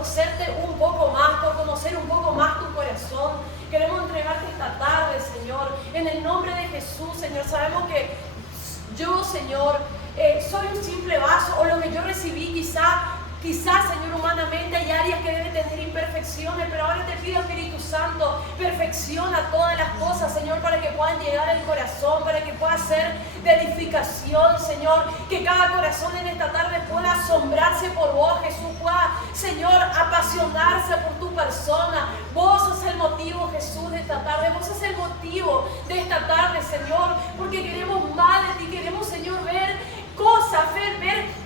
conocerte un poco más, por conocer un poco más tu corazón. Queremos entregarte esta tarde, Señor, en el nombre de Jesús, Señor. Sabemos que yo, Señor, soy un simple vaso, o lo que yo recibí quizás, Señor, humanamente hay áreas que deben tener imperfecciones, pero ahora te pido, Espíritu Santo, perfecciona todas las cosas, Señor, para que puedan llegar al corazón, para que pueda ser de edificación, Señor, que cada corazón en esta tarde pueda asombrarse por vos, Jesús, pueda, Señor, apasionarse por tu persona. Vos sos el motivo, Jesús, de esta tarde, vos sos el motivo de esta tarde, Señor, porque queremos más de ti, queremos, Señor, ver cosas, ver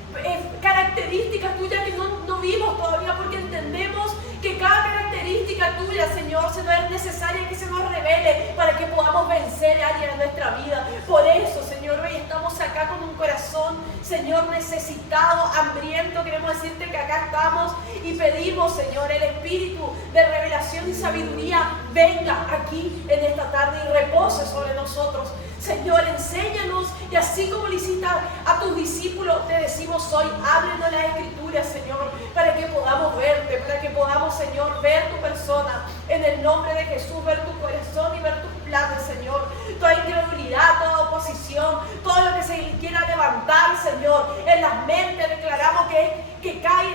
características tuyas que no vimos todavía, porque entendemos que cada característica tuya, Señor, se nos es necesaria que se nos revele para que podamos vencer áreas de nuestra vida. Por eso, Señor, hoy estamos acá con un corazón, Señor, necesitado, hambriento. Queremos decirte que acá estamos y pedimos, Señor, el espíritu de revelación y sabiduría venga aquí en esta tarde y repose sobre nosotros. Señor, enséñanos, y así como le hiciste a tus discípulos, te decimos hoy, ábrenos las Escrituras, Señor, para que podamos verte, para que podamos, Señor, ver tu persona, en el nombre de Jesús, ver tu corazón y ver tus planes, Señor. Toda incredulidad, toda oposición, todo lo que se quiera levantar, Señor, en las mentes, declaramos que cae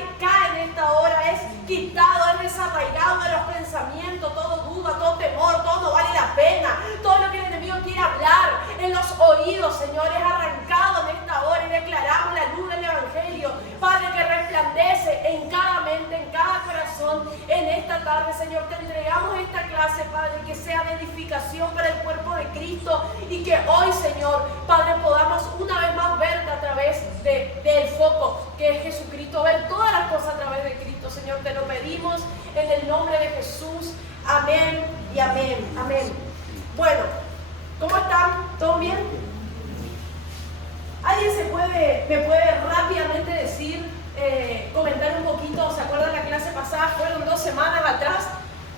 en esta hora, es quitado, es desarraigado de los pensamientos, todo duda, todo temor, todo no vale la pena, todo lo que el enemigo quiere hablar en los oídos, Señor, es arrancado en esta hora y declaramos la luz del Evangelio, Padre, que resplandece en cada mente, en cada corazón, en esta tarde, Señor, te entregamos esta clase, Padre, que sea de edificación para el cuerpo de Cristo y que hoy, Señor, Padre, podamos una vez más verte a través del foco que es Jesucristo, ver todas las cosas a través de Cristo, Señor, te lo pedimos en el nombre de Jesús, amén y amén, amén. Bueno, ¿cómo están? ¿Todo bien? ¿Alguien me puede rápidamente decir, comentar un poquito? ¿Se acuerdan la clase pasada? Fueron 2 semanas atrás,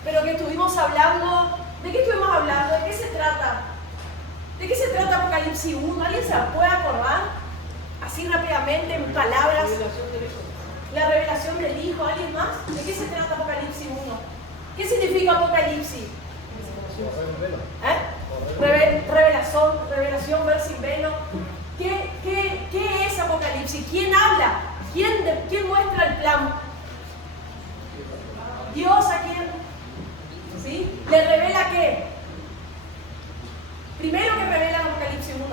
pero que estuvimos hablando. ¿De qué estuvimos hablando? ¿De qué se trata? ¿De qué se trata Apocalipsis 1? ¿Alguien se puede acordar? Así rápidamente, en palabras. La revelación del Hijo. ¿Alguien más? ¿De qué se trata Apocalipsis 1? ¿Qué significa Apocalipsis? Revelación, ver sin velo. ¿Qué es Apocalipsis? ¿Quién habla? ¿Quién muestra el plan? ¿Dios a quién? ¿Sí? ¿Le revela qué? Primero que revela en Apocalipsis 1.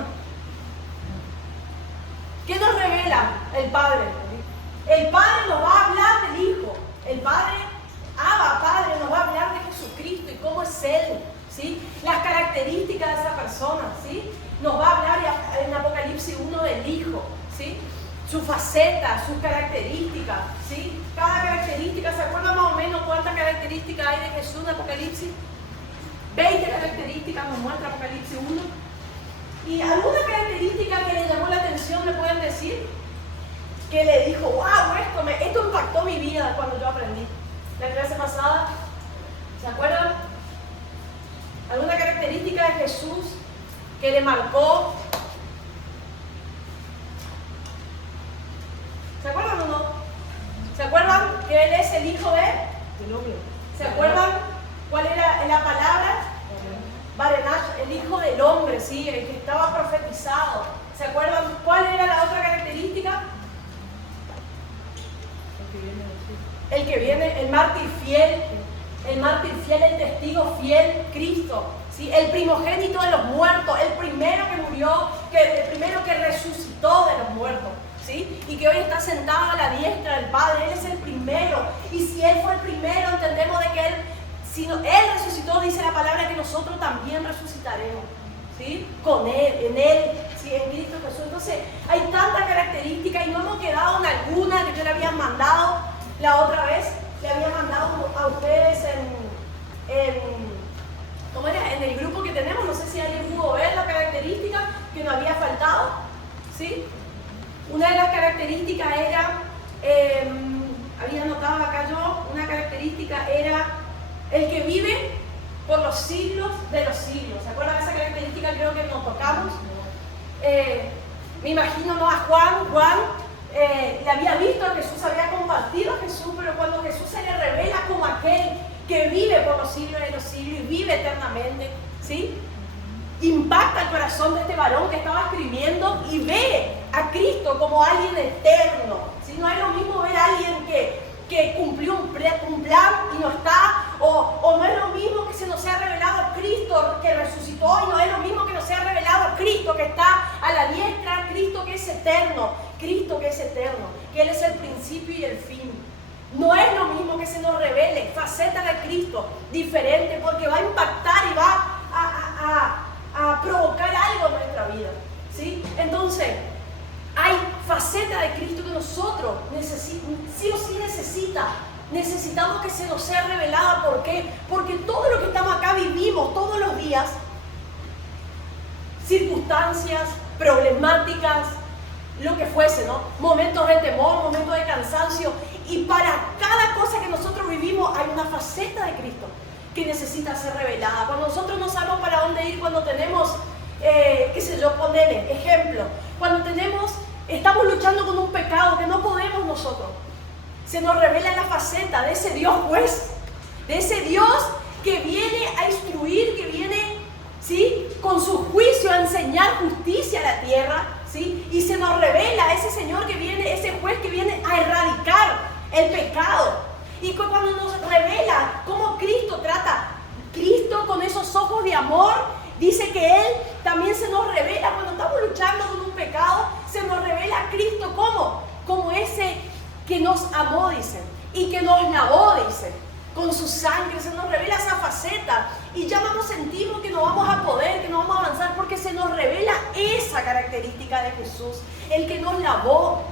¿Qué nos revela el Padre? El Padre nos va a hablar del Hijo. El Padre, Abba, Padre, nos va a hablar de Jesucristo y cómo es Él, ¿sí? Las características de esa persona, ¿sí? Nos va a hablar en Apocalipsis 1 del Hijo, ¿sí? Su faceta, sus características, ¿sí? Cada característica, ¿se acuerdan más o menos cuántas características hay de Jesús en Apocalipsis? 20 características nos muestra Apocalipsis 1. ¿Y alguna característica que le llamó la atención me pueden decir? Que le dijo, wow, esto impactó mi vida cuando yo aprendí. La clase pasada, ¿se acuerdan? ¿Alguna característica de Jesús que le marcó? ¿Se acuerdan o no? ¿Se acuerdan que Él es el Hijo de? ¿Se acuerdan cuál era la palabra? Barenash, el Hijo del Hombre, ¿sí? El que estaba profetizado. ¿Se acuerdan cuál era la otra característica? El que viene, el mártir fiel, el testigo fiel, Cristo, ¿sí? El primogénito de los muertos, el primero que murió, el primero que resucitó de los muertos, ¿sí? Y que hoy está sentado a la diestra del Padre. Él es el primero, y si Él fue el primero, entendemos de que Él resucitó, dice la palabra que nosotros también resucitaremos, ¿sí? Con Él, en Él, ¿sí? En Cristo Jesús. Entonces hay tantas características y no hemos quedado en alguna que yo le había mandado la otra vez. Le había mandado a ustedes ¿cómo era? En el grupo que tenemos. No sé si alguien pudo ver la característica que nos había faltado, ¿sí? Una de las características era, había anotado acá yo, una característica era el que vive por los siglos de los siglos. ¿Se acuerdan de esa característica? Creo que nos tocamos. Me imagino, ¿no? A Juan le había visto a Jesús, había compartido a Jesús, pero cuando Jesús se le revela como aquel que vive por los siglos de los siglos y vive eternamente, ¿sí? Impacta el corazón de este varón que estaba escribiendo y ve a Cristo como alguien eterno, ¿sí? No es lo mismo ver a alguien que cumplió un plan y no está, o no es lo mismo que se nos sea revelado Cristo que resucitó, y no es lo mismo que nos sea revelado Cristo que está a la diestra, Cristo que es eterno, Cristo que es eterno, que Él es el principio y el fin. No es lo mismo que se nos revele faceta de Cristo diferente, porque va a impactar y va a provocar algo en nuestra vida, ¿sí? Entonces, hay faceta de Cristo que nosotros sí o sí necesitamos que se nos sea revelada. ¿Por qué? Porque todo lo que estamos acá vivimos todos los días, circunstancias, problemáticas, lo que fuese, ¿no? Momentos de temor, momentos de cansancio, y para cada cosa que nosotros vivimos hay una faceta de Cristo que necesita ser revelada. Cuando nosotros no sabemos para dónde ir, cuando tenemos, qué sé yo, ponele, ejemplo, cuando estamos luchando con un pecado que no podemos nosotros, se nos revela la faceta de ese Dios juez, de ese Dios que viene a instruir, que viene, ¿sí?, con su juicio a enseñar justicia a la tierra, ¿sí? Y se nos revela ese Señor que viene, ese juez que viene a erradicar el pecado. Y cuando nos revela cómo Cristo trata, Cristo con esos ojos de amor, dice que Él también se nos revela cuando estamos luchando con un pecado, se nos revela a Cristo como ese que nos amó, dice, y que nos lavó, dice, con su sangre. Se nos revela esa faceta y ya no nos sentimos que no vamos a poder, que no vamos a avanzar, porque se nos revela esa característica de Jesús, el que nos lavó,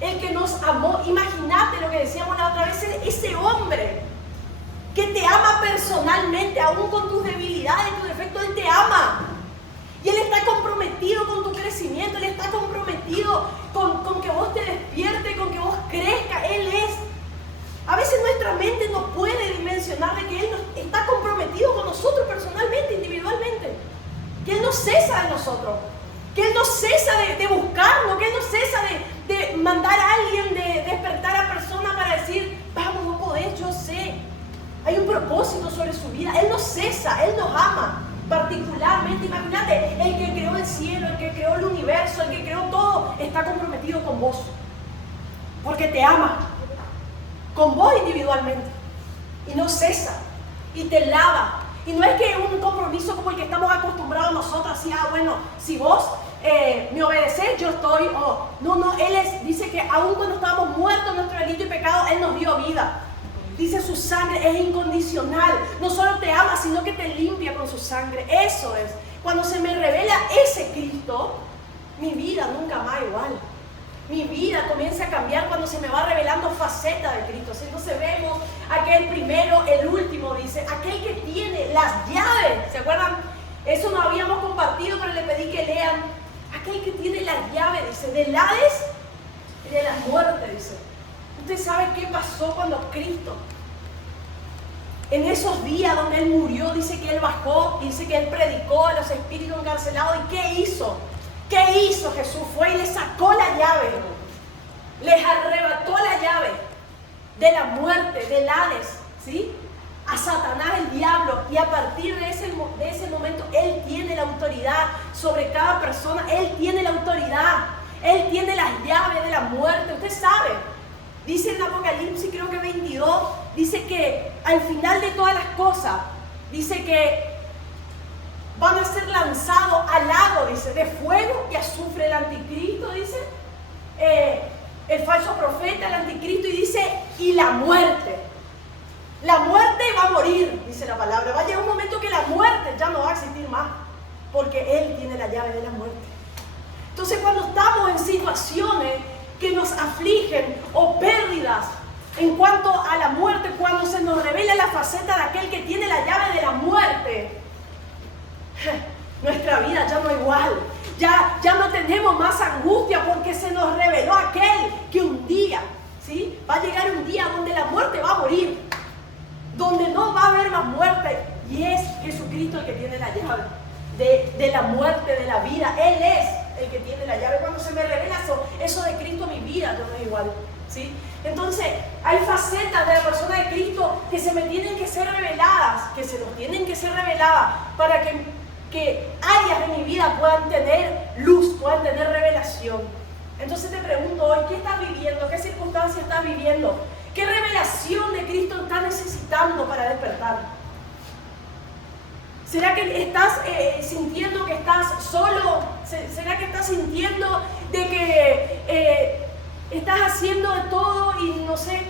el que nos amó. Imagínate lo que decíamos la otra vez, ese hombre que te ama personalmente, aún con tus debilidades, tus defectos. Él te ama y Él está comprometido con tu crecimiento, Él está comprometido con que vos te despiertes, con que vos crezcas. Él es. A veces nuestra mente no puede dimensionar de que Él está comprometido con nosotros personalmente, individualmente, que Él no cesa de nosotros, que Él no cesa de buscarnos, que Él no cesa de mandar a alguien, de despertar a personas para decir, vamos, no podés, yo sé. Hay un propósito sobre su vida. Él no cesa, Él nos ama particularmente. Imagínate, el que creó el cielo, el que creó el universo, el que creó todo, está comprometido con vos, porque te ama, con vos individualmente, y no cesa, y te lava. Y no es que un compromiso como el que estamos acostumbrados nosotros, así, bueno, si vos me obedecés, yo estoy, no, Él dice que aun cuando estábamos muertos en nuestro delito y pecado, Él nos dio vida. Dice, su sangre es incondicional, no solo te ama, sino que te limpia con su sangre. Eso es, cuando se me revela ese Cristo, mi vida nunca más igual. Mi vida comienza a cambiar cuando se me va revelando faceta de Cristo. Entonces vemos aquel primero, el último, dice, aquel que tiene las llaves. ¿Se acuerdan? Eso no habíamos compartido, pero le pedí que lean. Aquel que tiene las llaves, dice, del Hades y de la muerte, dice. ¿Usted sabe qué pasó cuando Cristo, en esos días donde Él murió, dice que Él bajó, dice que Él predicó a los espíritus encarcelados? ¿Y qué hizo? ¿Qué hizo Jesús? Fue y les sacó la llave, les arrebató la llave de la muerte, del Hades, ¿sí?, a Satanás, el diablo. Y a partir de ese momento, Él tiene la autoridad sobre cada persona. Él tiene la autoridad, Él tiene las llaves de la muerte. Usted sabe, dice en Apocalipsis, creo que 22, dice que al final de todas las cosas, dice que van a ser lanzados al lago, dice, de fuego y azufre, el anticristo, dice, el falso profeta, el anticristo, y dice, y la muerte. La muerte va a morir, dice la palabra. Va a llegar un momento que la muerte ya no va a existir más, porque Él tiene la llave de la muerte. Entonces, cuando estamos en situaciones que nos afligen o pérdidas en cuanto a la muerte, cuando se nos revela la faceta de aquel que tiene la llave de la muerte, nuestra vida ya no es igual. Ya no tenemos más angustia, porque se nos reveló aquel que un día, ¿sí?, va a llegar un día donde la muerte va a morir, donde no va a haber más muerte, y es Jesucristo el que tiene la llave de la muerte, de la vida. Él es el que tiene la llave. Cuando se me revela eso de Cristo en mi vida ya no es igual, ¿sí? Entonces, hay facetas de la persona de Cristo que se me tienen que ser reveladas, que se nos tienen que ser reveladas para que áreas de mi vida puedan tener luz, puedan tener revelación. Entonces te pregunto hoy, ¿qué estás viviendo? ¿Qué circunstancia estás viviendo? ¿Qué revelación de Cristo estás necesitando para despertar? ¿Será que estás sintiendo que estás solo? ¿Será que estás sintiendo de que estás haciendo de todo y no sé,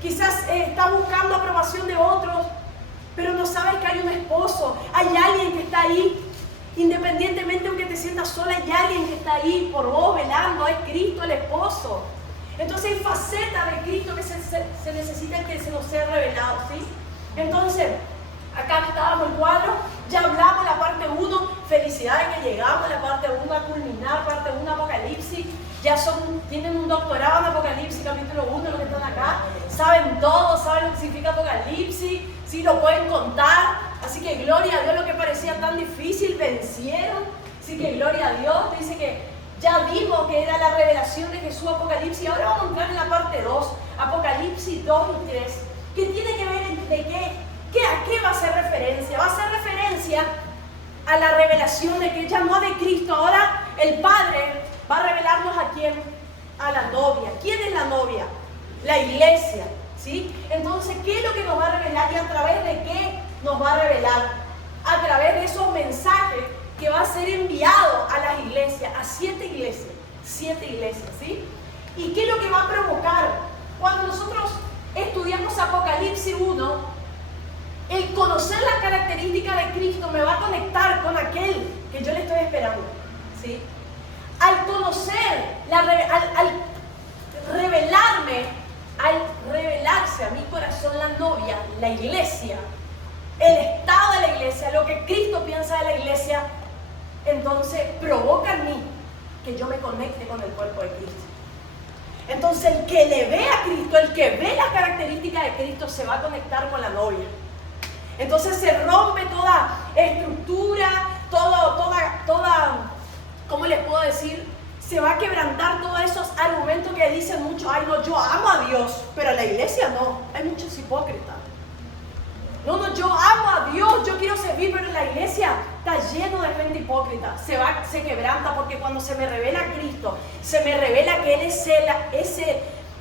quizás estás buscando aprobación de otros, pero no sabes que hay un esposo, hay alguien que está ahí? Independientemente aunque te sientas sola, hay alguien que está ahí por vos velando, es Cristo el esposo. Entonces hay facetas de Cristo que se necesitan que se nos sea revelado, ¿sí? Entonces, acá estábamos el cuadro, ya hablamos la parte 1, felicidades que llegamos a la parte 1 a culminar, parte 1 Apocalipsis, ya tienen un doctorado en Apocalipsis, capítulo 1, los que están acá, saben todo, saben lo que significa Apocalipsis, sí lo pueden contar, así que gloria a Dios, lo que parecía tan difícil, vencieron, así que gloria a Dios, dice que ya vimos que era la revelación de Jesús Apocalipsis, ahora vamos a entrar en la parte 2, Apocalipsis 2 y 3, que tiene que ver ¿a qué va a hacer referencia? Va a hacer referencia a la revelación de que ya no de Cristo. Ahora el Padre va a revelarnos a quién, a la novia. ¿Quién es la novia? La iglesia, ¿sí? Entonces, ¿qué es lo que nos va a revelar y a través de qué nos va a revelar? A través de esos mensajes que va a ser enviado a las iglesias, a 7 iglesias, ¿sí? ¿Y qué es lo que va a provocar? Cuando nosotros estudiamos Apocalipsis 1, el conocer las características de Cristo me va a conectar con aquel que yo le estoy esperando, ¿sí? Al conocer, al revelarse a mi corazón la novia, la iglesia, el estado de la iglesia, lo que Cristo piensa de la iglesia, entonces provoca en mí que yo me conecte con el cuerpo de Cristo. Entonces el que le ve a Cristo, el que ve las características de Cristo, se va a conectar con la novia. Entonces se rompe toda estructura, toda, ¿cómo les puedo decir? Se va a quebrantar todos esos argumentos que dicen muchos, ay no, yo amo a Dios, pero la iglesia no, hay muchos hipócritas. No, yo amo a Dios, yo quiero servir, pero la iglesia está lleno de gente hipócrita. Se quebranta porque cuando se me revela Cristo, se me revela que Él es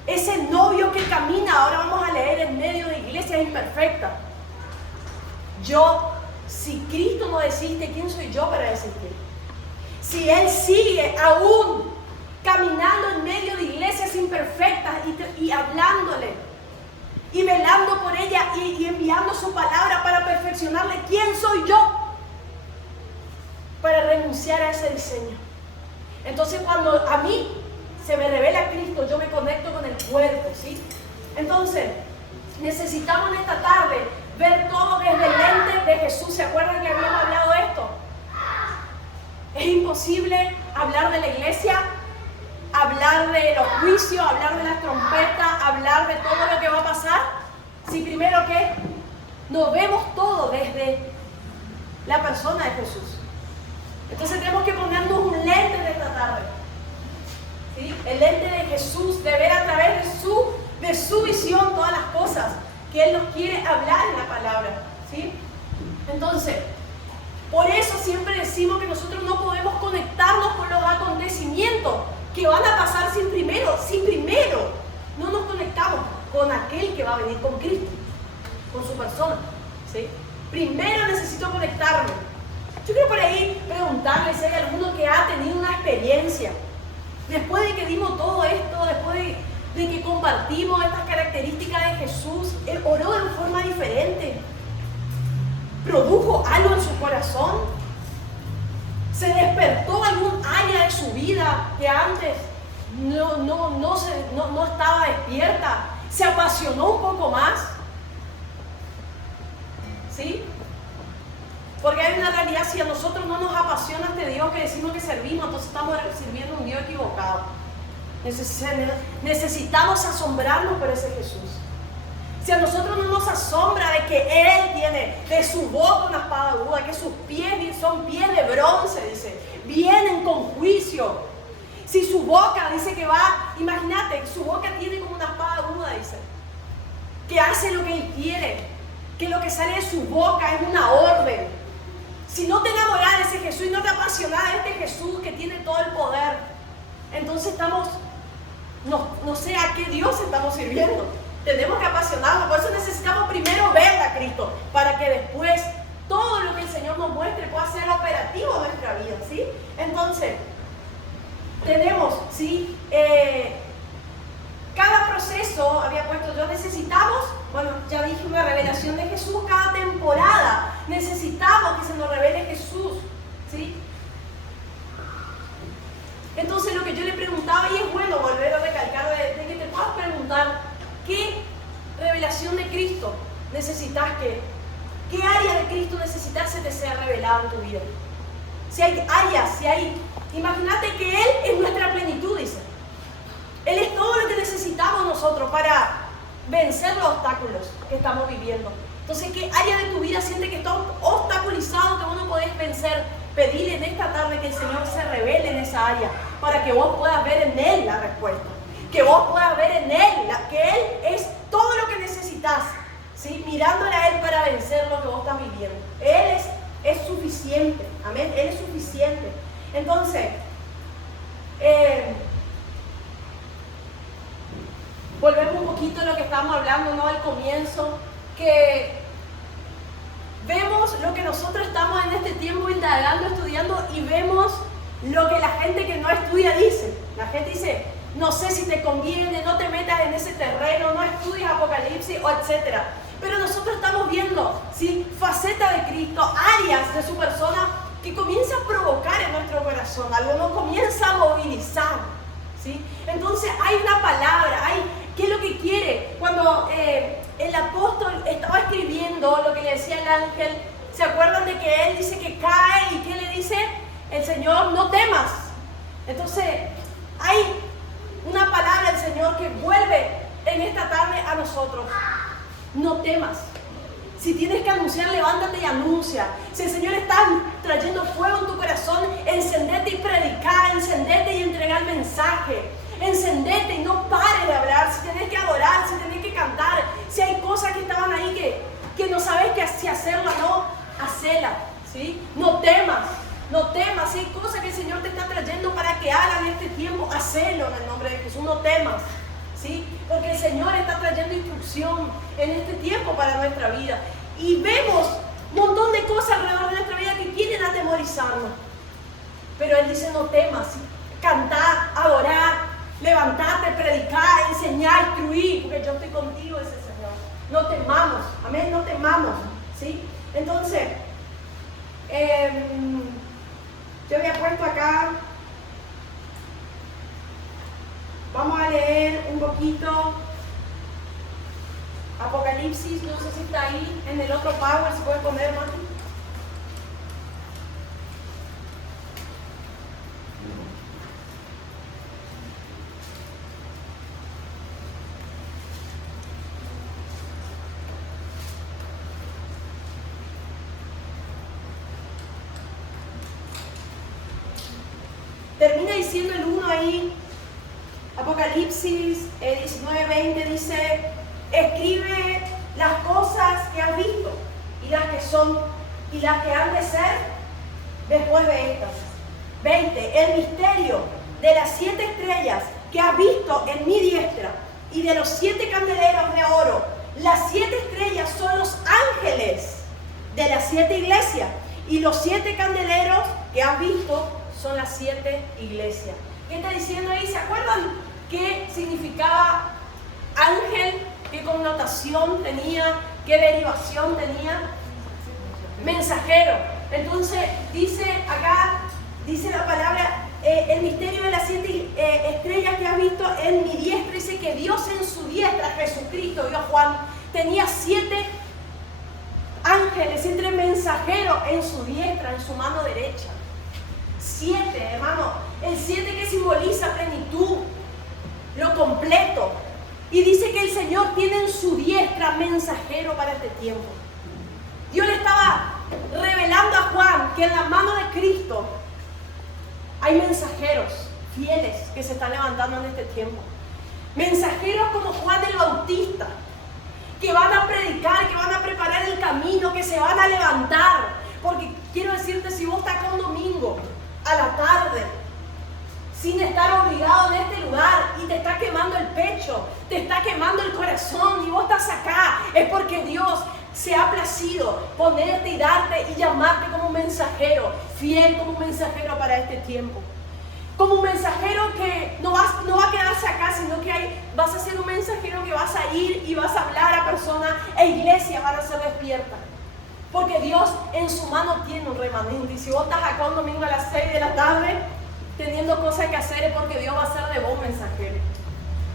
ese novio que camina, ahora vamos a leer en medio de iglesias imperfectas. Si Cristo no desiste, ¿quién soy yo para desistir? Si Él sigue aún caminando en medio de iglesias imperfectas y hablándole y velando por ella y enviando su palabra para perfeccionarle, ¿quién soy yo para renunciar a ese diseño? Entonces cuando a mí se me revela Cristo, yo me conecto con el cuerpo, ¿sí? Entonces necesitamos en esta tarde ver todo desde el lente de Jesús. ¿Se acuerdan que habíamos hablado de esto? Es imposible hablar de la iglesia, hablar de los juicios, hablar de las trompetas, hablar de todo lo que va a pasar, si primero que nos vemos todo desde la persona de Jesús. Entonces tenemos que ponernos un lente de esta tarde, ¿sí? El lente de Jesús, de ver a través de su visión todas las cosas que Él nos quiere hablar en la palabra, ¿sí? Entonces, por eso siempre decimos que nosotros no podemos conectarnos con los acontecimientos que van a pasar si primero no nos conectamos con aquel que va a venir, con Cristo, con su persona, ¿sí? Primero necesito conectarme. Yo quiero por ahí preguntarle si hay alguno que ha tenido una experiencia después de que dimos todo esto, después de que compartimos estas características de Jesús. Él oró de forma diferente, produjo algo en su corazón, se despertó algún área de su vida que antes no estaba despierta, se apasionó un poco más, ¿sí? Porque hay una realidad, si a nosotros no nos apasiona este Dios que decimos que servimos, entonces estamos sirviendo a un Dios equivocado. Necesitamos asombrarnos por ese Jesús. Si a nosotros no nos asombra de que Él tiene de su boca una espada aguda, que sus pies son pies de bronce, dice, vienen con juicio. Si su boca dice que va, imagínate, su boca tiene como una espada aguda, dice, que hace lo que Él quiere, que lo que sale de su boca es una orden. Si no te enamoras de ese Jesús y no te apasionas de este Jesús que tiene todo el poder, entonces no sé a qué Dios estamos sirviendo. Tenemos que apasionarnos, por eso necesitamos primero ver a Cristo, para que después todo lo que el Señor nos muestre pueda ser operativo en nuestra vida, ¿sí? Entonces, tenemos, ¿sí? Cada proceso, había puesto yo, necesitamos, bueno, ya dije una revelación de Jesús, cada temporada necesitamos que se nos revele Jesús, ¿sí? Entonces lo que yo le preguntaba, y es bueno volver a recalcar, de que te puedas preguntar, ¿qué revelación de Cristo necesitas qué área de Cristo necesitas que te sea revelada en tu vida? Si hay áreas, imagínate que Él es nuestra plenitud, dice. Él es todo lo que necesitamos nosotros para vencer los obstáculos que estamos viviendo. Entonces, ¿qué área de tu vida siente que está obstaculizado, que vos no podés vencer? Pedirle en esta tarde que el Señor se revele en esa área para que vos puedas ver en Él la respuesta. Que vos puedas ver en Él, que Él es todo lo que necesitas, ¿sí? Mirándole a Él para vencer lo que vos estás viviendo. Él es suficiente, amén, Él es suficiente. Entonces, volvemos un poquito a lo que estábamos hablando, ¿no? Al comienzo, que vemos lo que nosotros estamos en este tiempo indagando, estudiando, y vemos lo que la gente que no estudia dice. La gente dice, no sé si te conviene, no te metas en ese terreno, no estudies Apocalipsis, o etc. Pero nosotros estamos viendo, ¿sí? Facetas de Cristo, áreas de su persona que comienza a provocar en nuestro corazón, algo nos comienza a movilizar, ¿sí? Entonces hay una palabra, ¿qué es lo que quiere? Cuando el apóstol estaba escribiendo lo que le decía el ángel, ¿se acuerdan de que él dice que cae? ¿Y qué le dice el Señor? No temas. Entonces hay una palabra del Señor que vuelve en esta tarde a nosotros. No temas. Si tienes que anunciar, levántate y anuncia. Si el Señor está trayendo fuego en tu corazón, encendete y predicar, encendete y entregar el mensaje. Encendete y no pares de hablar. Si tenés que adorar, si tenés que cantar, si hay cosas que estaban ahí que no sabes si hacerlas, no, hacela, ¿sí? No temas. No temas, si hay cosas que el Señor te está trayendo para que hagas en este tiempo, hacelo en el nombre de Jesús, no temas, ¿sí? Porque el Señor está trayendo instrucción en este tiempo para nuestra vida. Y vemos un montón de cosas alrededor de nuestra vida que quieren atemorizarnos. Pero Él dice, no temas, cantar, adorar, levantarte, predicar, enseñar, instruir, porque yo estoy contigo, dice el Señor. No temamos, amén, no temamos, ¿sí? Entonces, yo había puesto acá, vamos a leer un poquito Apocalipsis, no sé si está ahí, en el otro power, se puede poner, Martín. Termina diciendo el 1 ahí, Apocalipsis 19:20 dice, escribe las cosas que has visto y las que son y las que han de ser después de estas. 20, el misterio de las 7 estrellas que has visto en mi diestra y de los 7 candeleros de oro. Las 7 estrellas son los ángeles de las 7 iglesias y los 7 candeleros que has visto son las 7 iglesias. ¿Qué está diciendo ahí? ¿Se acuerdan qué significaba ángel? ¿Qué connotación tenía? ¿Qué derivación tenía? Mensajero. Entonces dice acá, dice la palabra, el misterio de las 7 estrellas que has visto en mi diestra. Dice que Dios en su diestra, Jesucristo, vio a Juan, tenía 7 ángeles, 7 mensajeros en su diestra, en su mano derecha. 7, hermano, el 7 que simboliza plenitud, lo completo. Y dice que el Señor tiene en su diestra mensajero para este tiempo. Dios le estaba revelando a Juan que en la mano de Cristo hay mensajeros fieles que se están levantando en este tiempo. Mensajeros como Juan el Bautista, que van a predicar, que van a preparar el camino, que se van a levantar. Porque quiero decirte, si vos estás acá un domingo a la tarde, sin estar obligado en este lugar, y te está quemando el pecho, te está quemando el corazón, y vos estás acá, es porque Dios se ha placido ponerte y darte y llamarte como un mensajero, fiel como un mensajero para este tiempo. Como un mensajero que no va a quedarse acá, sino que vas a ser un mensajero que vas a ir y vas a hablar a personas, e iglesias van a ser despiertas. Porque Dios en su mano tiene un remanente. Y si vos estás acá un domingo a las 6 de la tarde, teniendo cosas que hacer, es porque Dios va a hacer de vos mensajero.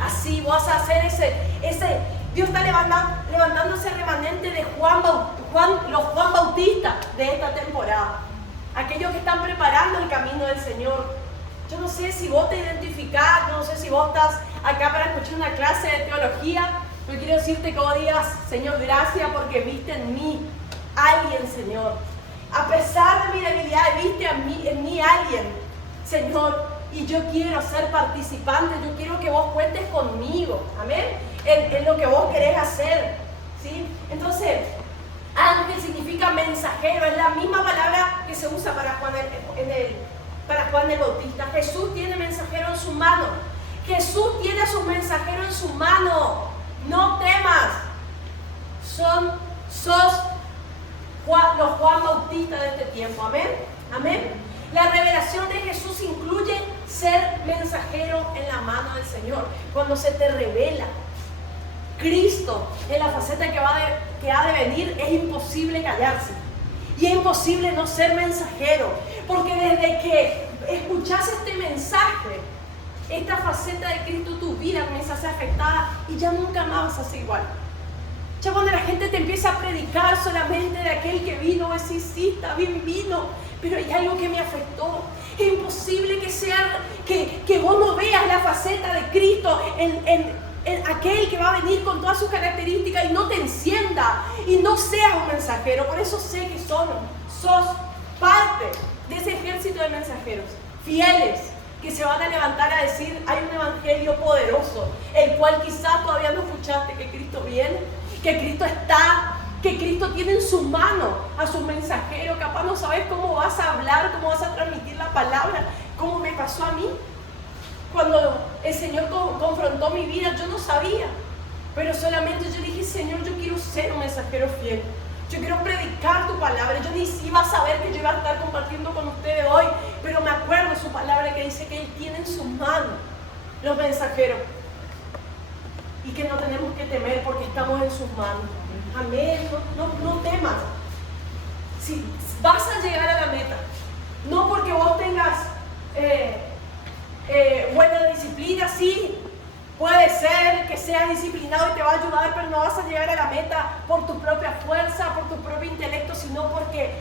Así vas a hacer Dios está levantando ese remanente de los Juan Bautista de esta temporada. Aquellos que están preparando el camino del Señor. Yo no sé si vos te identificás, no sé si vos estás acá para escuchar una clase de teología, pero quiero decirte que vos digas, Señor, gracias porque viste en mí alguien, Señor. A pesar de mi debilidad, viste en mí alguien, Señor, y yo quiero ser participante, yo quiero que vos cuentes conmigo, amén, en lo que vos querés hacer, ¿sí? Entonces, ángel significa mensajero, es la misma palabra que se usa para Juan el Bautista. Jesús tiene mensajero en su mano. Jesús tiene a sus mensajeros en su mano. No temas. Sos los Juan Bautista de este tiempo. Amén. Amén. La revelación de Jesús incluye ser mensajero en la mano del Señor. Cuando se te revela Cristo en la faceta que ha de venir, es imposible callarse. Y es imposible no ser mensajero. Porque desde que escuchas este mensaje, esta faceta de Cristo, tu vida comienza a ser afectada y ya nunca más vas a ser igual. Ya cuando la gente te empieza a predicar solamente de aquel que vino, es decir, sí, está bien, vino, pero hay algo que me afectó. Es imposible que vos no veas la faceta de Cristo en aquel que va a venir con todas sus características y no te encienda y no seas un mensajero. Por eso sé que sos parte de ese ejército de mensajeros fieles que se van a levantar a decir: hay un evangelio poderoso, el cual quizás todavía no escuchaste, que Cristo viene, que Cristo está, que Cristo tiene en su mano a sus mensajeros. Capaz no sabes cómo vas a hablar, cómo vas a transmitir la palabra, como me pasó a mí. Cuando el Señor confrontó mi vida, yo no sabía, pero solamente yo dije: Señor, yo quiero ser un mensajero fiel. Yo quiero predicar tu palabra. Yo ni iba a saber que yo iba a estar compartiendo con ustedes hoy, pero me acuerdo de su palabra que dice que Él tiene en sus manos los mensajeros y que no tenemos que temer porque estamos en sus manos. Amén. No temas. Si vas a llegar a la meta, no porque vos tengas buena disciplina, sí. Puede ser que seas disciplinado y te va a ayudar, pero no vas a llegar a la meta por tu propia fuerza, por tu propio intelecto, sino porque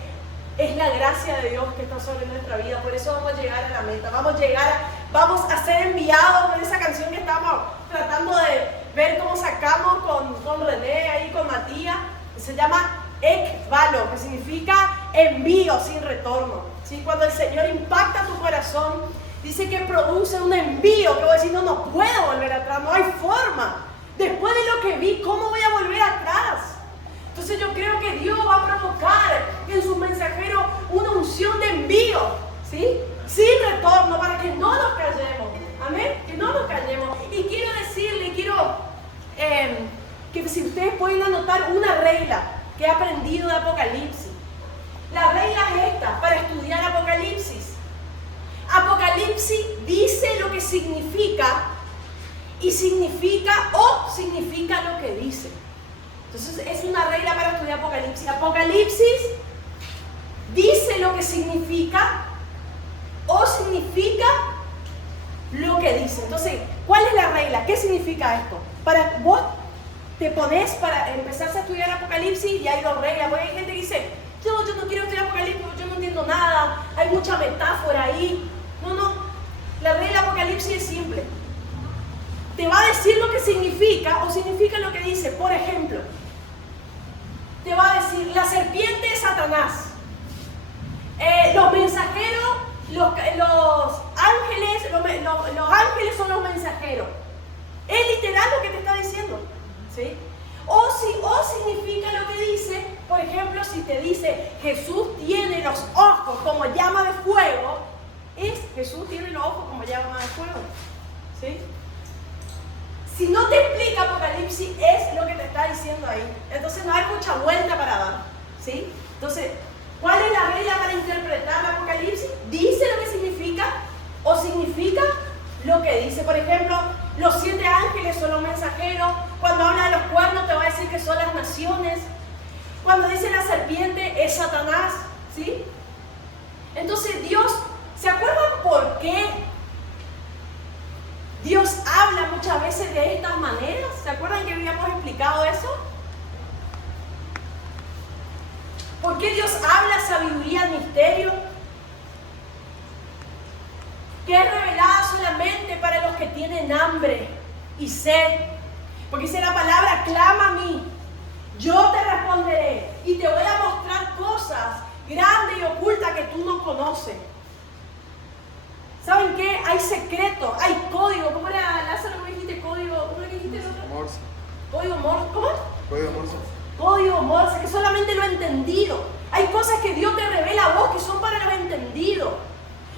es la gracia de Dios que está sobre nuestra vida. Por eso vamos a llegar a la meta, vamos a ser enviados con esa canción que estamos tratando de ver cómo sacamos con René, ahí con Matías. Se llama Ekvalo, que significa envío sin retorno. ¿Sí? Cuando el Señor impacta tu corazón, dice que produce un envío, que voy a decir: no puedo volver atrás, no hay forma. Después de lo que vi, ¿cómo voy a volver atrás? Entonces yo creo que Dios va a provocar en sus mensajeros una unción de envío, ¿sí? Sin retorno, para que no nos callemos. Amén, que no nos callemos. Y quiero decirle, que si ustedes pueden anotar una regla que he aprendido de Apocalipsis. La regla es esta, para estudiar Apocalipsis. Apocalipsis dice lo que significa y significa lo que dice. Entonces es una regla para estudiar Apocalipsis. Apocalipsis dice lo que significa o significa lo que dice. Entonces, ¿cuál es la regla? ¿Qué significa esto? Vos te pones para empezar a estudiar Apocalipsis y hay dos reglas. Porque hay gente que dice: yo no quiero estudiar Apocalipsis, yo no entiendo nada, hay mucha metáfora ahí. No, la regla de Apocalipsis es simple. Te va a decir lo que significa o significa lo que dice. Por ejemplo, te va a decir: la serpiente es Satanás. Los mensajeros, los ángeles, los ángeles son los mensajeros. Es literal lo que te está diciendo, ¿sí? O significa lo que dice, por ejemplo, si te dice Jesús tiene los ojos como llama de fuego, es Jesús tiene los ojos como llama de fuego, ¿sí? Si no te explica Apocalipsis, es lo que te está diciendo ahí. Entonces no hay mucha vuelta para dar, ¿sí? Entonces, ¿cuál es la regla para interpretar el Apocalipsis? ¿Dice lo que significa o significa lo que dice? Por ejemplo, los 7 ángeles son los mensajeros. Cuando habla de los cuernos te va a decir que son las naciones. Cuando dice la serpiente es Satanás, ¿sí? Entonces Dios, ¿se acuerdan por qué Dios habla muchas veces de estas maneras? ¿Se acuerdan que habíamos explicado eso? ¿Por qué Dios habla sabiduría al misterio? Que es revelada solamente para los que tienen hambre y sed. Porque dice la palabra, clama a mí, yo te responderé y te voy a mostrar cosas grandes y ocultas que tú no conoces. ¿Saben qué? Hay secretos, hay código. ¿Cómo era, Lázaro? ¿Cómo dijiste código? ¿Cómo le dijiste el otro? Morse. Código Morse. ¿Cómo? Código Morse. Código Morse, que solamente lo he entendido. Hay cosas que Dios te revela a vos que son para los entendidos.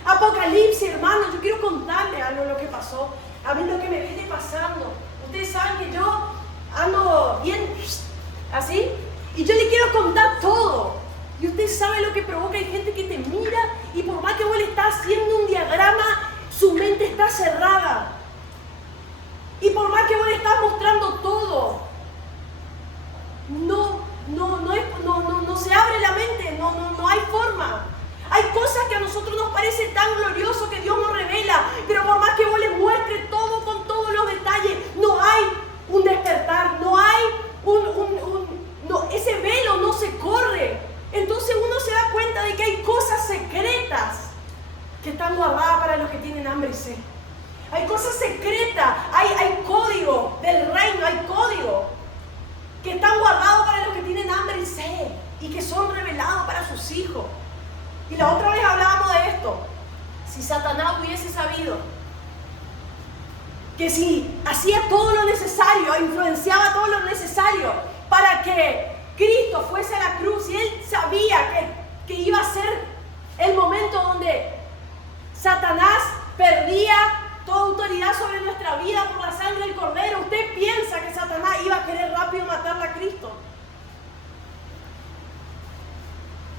Apocalipsis, hermano, yo quiero contarle algo de lo que pasó. A mí lo que me viene pasando. Ustedes saben que yo ando bien así. Y yo le quiero contar todo. Y usted sabe lo que provoca. Hay gente que te mira y por más que vos le estás haciendo un diagrama, su mente está cerrada. Y por más que vos le estás mostrando todo, no se abre la mente, no hay forma. Hay cosas que a nosotros nos parece tan glorioso que Dios nos revela, pero por más que vos le muestres todo con todos los detalles, no hay un despertar, no hay ese velo no se corre. Entonces uno se da cuenta de que hay cosas secretas que están guardadas para los que tienen hambre y sed. Hay cosas secretas, hay código del reino, hay código que están guardados para los que tienen hambre y sed y que son revelados para sus hijos. Y la otra vez hablábamos de esto. Si Satanás hubiese sabido que si hacía todo lo necesario, influenciaba todo lo necesario para que Cristo fuese a la cruz, y él sabía que iba a ser el momento donde Satanás perdía toda autoridad sobre nuestra vida por la sangre del Cordero, ¿usted piensa que Satanás iba a querer rápido matarle a Cristo?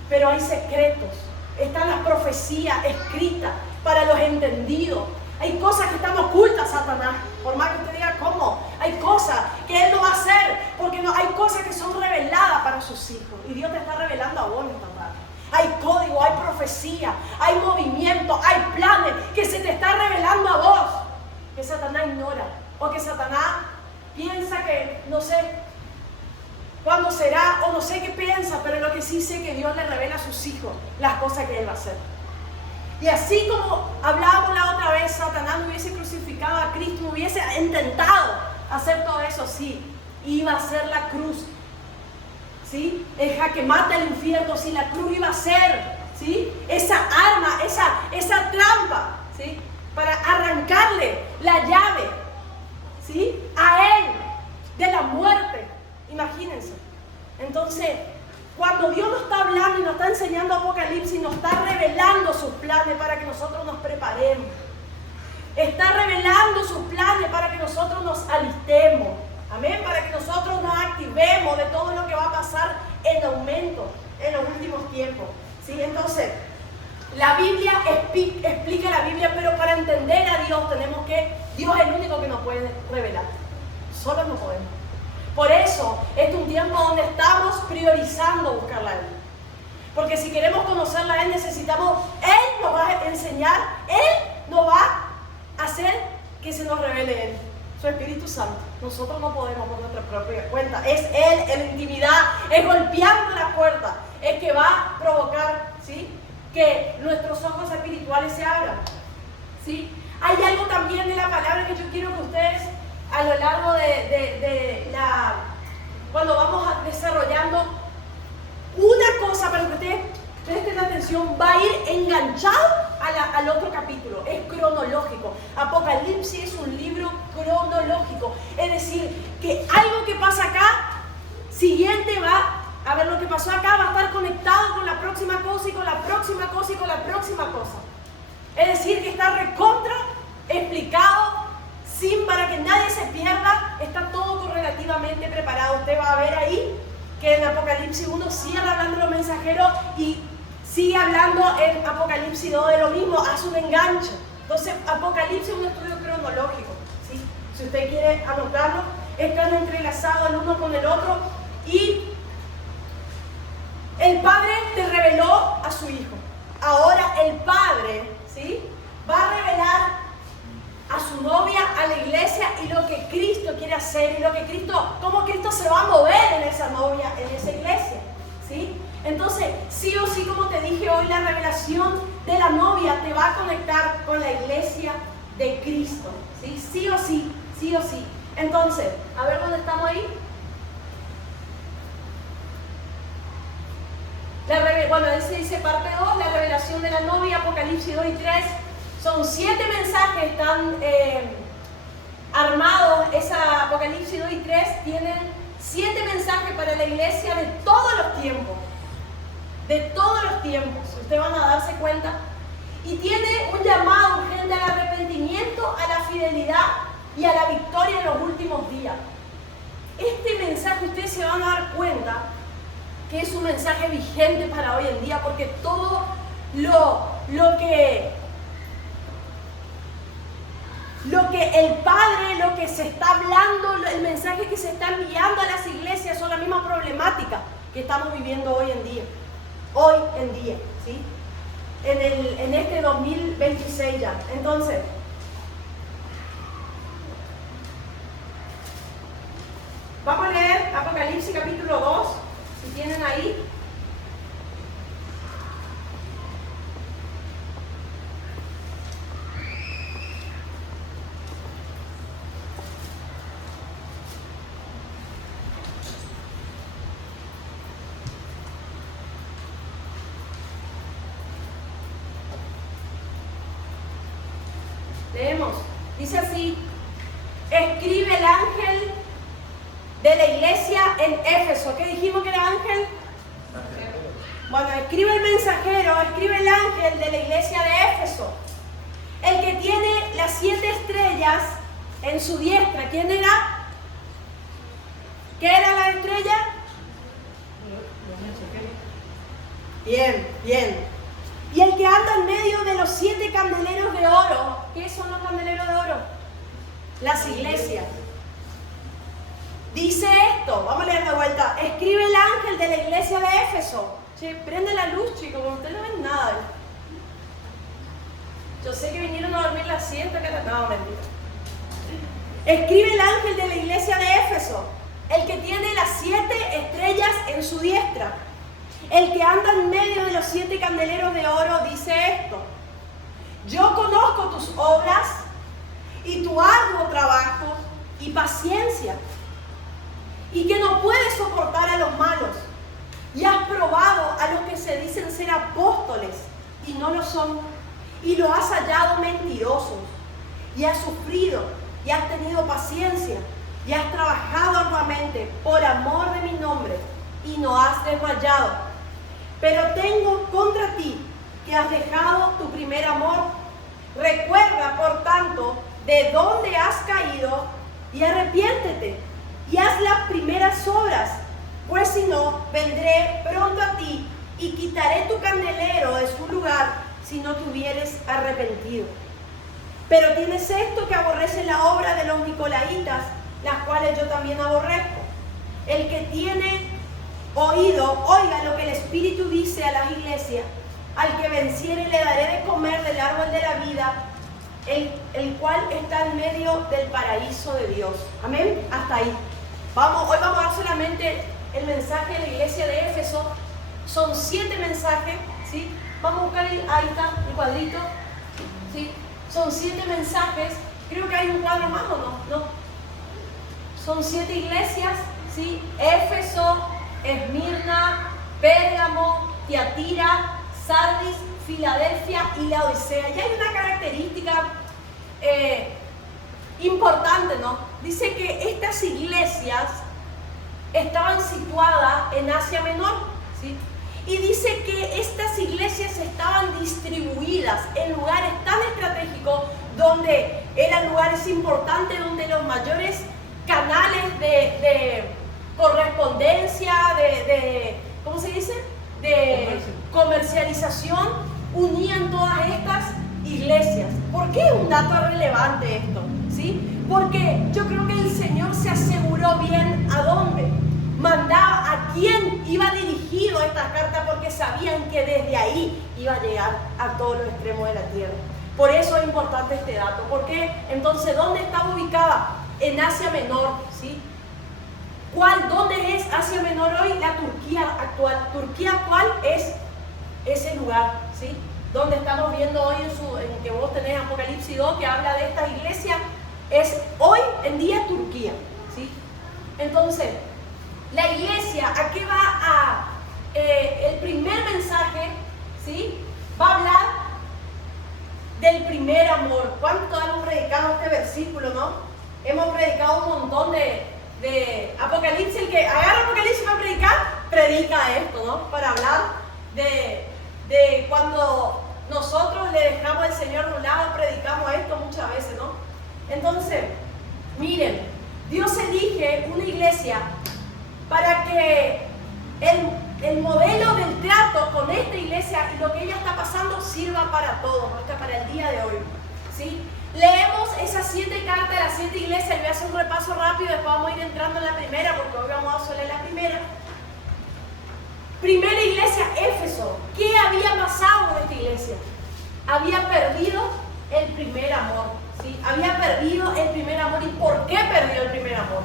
Pero hay secretos. Están las profecías escritas para los entendidos. Hay cosas que están ocultas, Satanás. Por más que usted diga cómo, hay cosas que él no va a hacer, porque no, hay cosas que son reveladas para sus hijos. Y Dios te está revelando a vos esta tarde. Hay código, hay profecía, hay movimiento, hay planes que se te está revelando a vos, que Satanás ignora. O que Satanás piensa que, no sé cuándo será, o no sé qué piensa, pero lo que sí sé que Dios le revela a sus hijos las cosas que él va a hacer. Y así como hablábamos la otra vez, Satanás no hubiese crucificado a Cristo, no hubiese intentado hacer todo eso, sí, iba a ser la cruz, ¿sí? El jaque mate al infierno, sí, la cruz iba a ser, ¿sí? Esa arma, esa trampa, ¿sí? Para arrancarle la llave, ¿sí? A él de la muerte, imagínense. Entonces, cuando Dios nos está hablando y nos está enseñando Apocalipsis, nos está revelando sus planes para que nosotros nos preparemos. Está revelando sus planes para que nosotros nos alistemos. Amén, para que nosotros nos activemos de todo lo que va a pasar en aumento en los últimos tiempos. ¿Sí? Entonces, la Biblia explica la Biblia, pero para entender a Dios tenemos que, Dios es el único que nos puede revelar. Solo no podemos. Por eso, este es un tiempo donde estamos priorizando buscarla a Él. Porque si queremos conocerla a Él, necesitamos, Él nos va a enseñar, Él nos va a hacer que se nos revele Él, su Espíritu Santo. Nosotros no podemos por nuestra propia cuenta. Es Él en la intimidad, es golpeando la puerta, es que va a provocar, ¿sí?, que nuestros ojos espirituales se abran, ¿sí? Hay algo también de la palabra que yo quiero que ustedes a lo largo cuando vamos desarrollando una cosa para que ustedes presten atención, va a ir enganchado al otro capítulo, es cronológico. Apocalipsis es un libro cronológico, es decir, que algo que pasa acá, siguiente va a ver lo que pasó acá, va a estar conectado con la próxima cosa y con la próxima cosa y con la próxima cosa. Es decir, que está recontra explicado, para que nadie se pierda, está todo correlativamente preparado. Usted va a ver ahí que en Apocalipsis 1 sigue hablando de los mensajeros y sigue hablando en Apocalipsis 2 de lo mismo, hace un enganche. Entonces, Apocalipsis es un estudio cronológico, ¿sí? Si usted quiere anotarlo, están entrelazados el uno con el otro. Y el Padre te reveló a su Hijo. Ahora el Padre, ¿sí?, va a revelar a su novia, a la iglesia, y lo que Cristo quiere hacer, y cómo Cristo se va a mover en esa novia, en esa iglesia, ¿sí? Entonces, sí o sí, como te dije hoy, la revelación de la novia te va a conectar con la iglesia de Cristo, ¿sí? Sí o sí, sí o sí. Entonces, a ver dónde estamos ahí. Bueno, dice parte 2, la revelación de la novia, Apocalipsis 2 y 3. Son 7 mensajes, están armados, esa Apocalipsis 2 y 3 tienen 7 mensajes para la iglesia de todos los tiempos. De todos los tiempos, ustedes van a darse cuenta. Y tiene un llamado urgente al arrepentimiento, a la fidelidad y a la victoria en los últimos días. Este mensaje, ustedes se van a dar cuenta que es un mensaje vigente para hoy en día, porque todo lo que el Padre, lo que se está hablando, el mensaje que se está enviando a las iglesias son la misma problemática que estamos viviendo hoy en día. Hoy en día, ¿sí? En este 2026 ya. Entonces, vamos a leer Apocalipsis capítulo 2, si tienen ahí. Leemos, dice así: escribe el ángel de la iglesia en Éfeso. ¿Qué dijimos que era ángel? Bueno, escribe el mensajero, escribe el ángel de la iglesia de Éfeso, el que tiene las 7 estrellas en su diestra. ¿Quién era? ¿Qué era la estrella? Bien, bien. Y el que anda en medio de los 7 candeleros de oro. ¿Qué son los candeleros de oro? Las iglesias. Dice esto, vamos a leer de vuelta. Escribe el ángel de la iglesia de Éfeso. Che, prende la luz, chicos, como ustedes no ven nada. Yo sé que vinieron a dormir la siesta, que no, mentira. Escribe el ángel de la iglesia de Éfeso, el que tiene las 7 estrellas en su diestra. El que anda en medio de los 7 candeleros de oro dice esto: yo conozco tus obras y tu arduo trabajo y paciencia, y que no puedes soportar a los malos, y has probado a los que se dicen ser apóstoles y no lo son, y lo has hallado mentirosos, y has sufrido y has tenido paciencia, y has trabajado arduamente por amor de mi nombre, y no has desmayado. Pero tengo contra ti que has dejado tu primer amor. Recuerda, por tanto, de dónde has caído y arrepiéntete y haz las primeras obras, pues si no, vendré pronto a ti y quitaré tu candelero de su lugar si no te hubieres arrepentido. Pero tienes esto, que aborrece la obra de los nicolaitas, las cuales yo también aborrezco. El que tiene oído, oiga lo que el Espíritu dice a las iglesias. Al que venciere le daré de comer del árbol de la vida, el cual está en medio del paraíso de Dios. Amén. Hasta ahí. Hoy vamos a dar solamente el mensaje de la iglesia de Éfeso. Son 7 mensajes, ¿sí? Vamos a buscar ahí está el cuadrito, ¿sí? Son 7 mensajes. Creo que hay un cuadro más, ¿o no? No. Son 7 iglesias, ¿sí? Éfeso, Esmirna, Pérgamo, Tiatira, Sardis, Filadelfia y Laodicea. Y hay una característica importante, ¿no? Dice que estas iglesias estaban situadas en Asia Menor, ¿sí? Y dice que estas iglesias estaban distribuidas en lugares tan estratégicos, donde eran lugares importantes, donde los mayores canales de correspondencia, ¿cómo se dice? De comercialización, unían todas estas iglesias. ¿Por qué es un dato relevante esto? ¿Sí? Porque yo creo que el Señor se aseguró bien a dónde mandaba, a quién iba dirigido estas cartas, porque sabían que desde ahí iba a llegar a todos los extremos de la tierra. Por eso es importante este dato. ¿Por qué? Entonces, ¿dónde estaba ubicada? En Asia Menor, ¿sí? ¿Dónde es Asia Menor hoy? La Turquía actual. Turquía actual es ese lugar, ¿sí? Donde estamos viendo hoy en que vos tenés Apocalipsis 2, que habla de esta iglesia, es hoy en día Turquía, ¿sí? Entonces, la iglesia, ¿a qué va el primer mensaje? ¿Sí? Va a hablar del primer amor. ¿Cuánto hemos predicado este versículo, no? Hemos predicado un montón de Apocalipsis. El que agarra Apocalipsis para predicar, predica esto, ¿no? Para hablar de cuando nosotros le dejamos al Señor a un lado, predicamos esto muchas veces, ¿no? Entonces, miren, Dios elige una iglesia para que el modelo del trato con esta iglesia y lo que ella está pasando sirva para todos, hasta para el día de hoy, ¿sí? Leemos esas 7 cartas de las 7 iglesias. Y voy a hacer un repaso rápido, después vamos a ir entrando en la primera, porque hoy vamos a leer la primera. Primera iglesia, Éfeso. ¿Qué había pasado en esta iglesia? Había perdido el primer amor, ¿sí? Había perdido el primer amor. ¿Y por qué perdió el primer amor?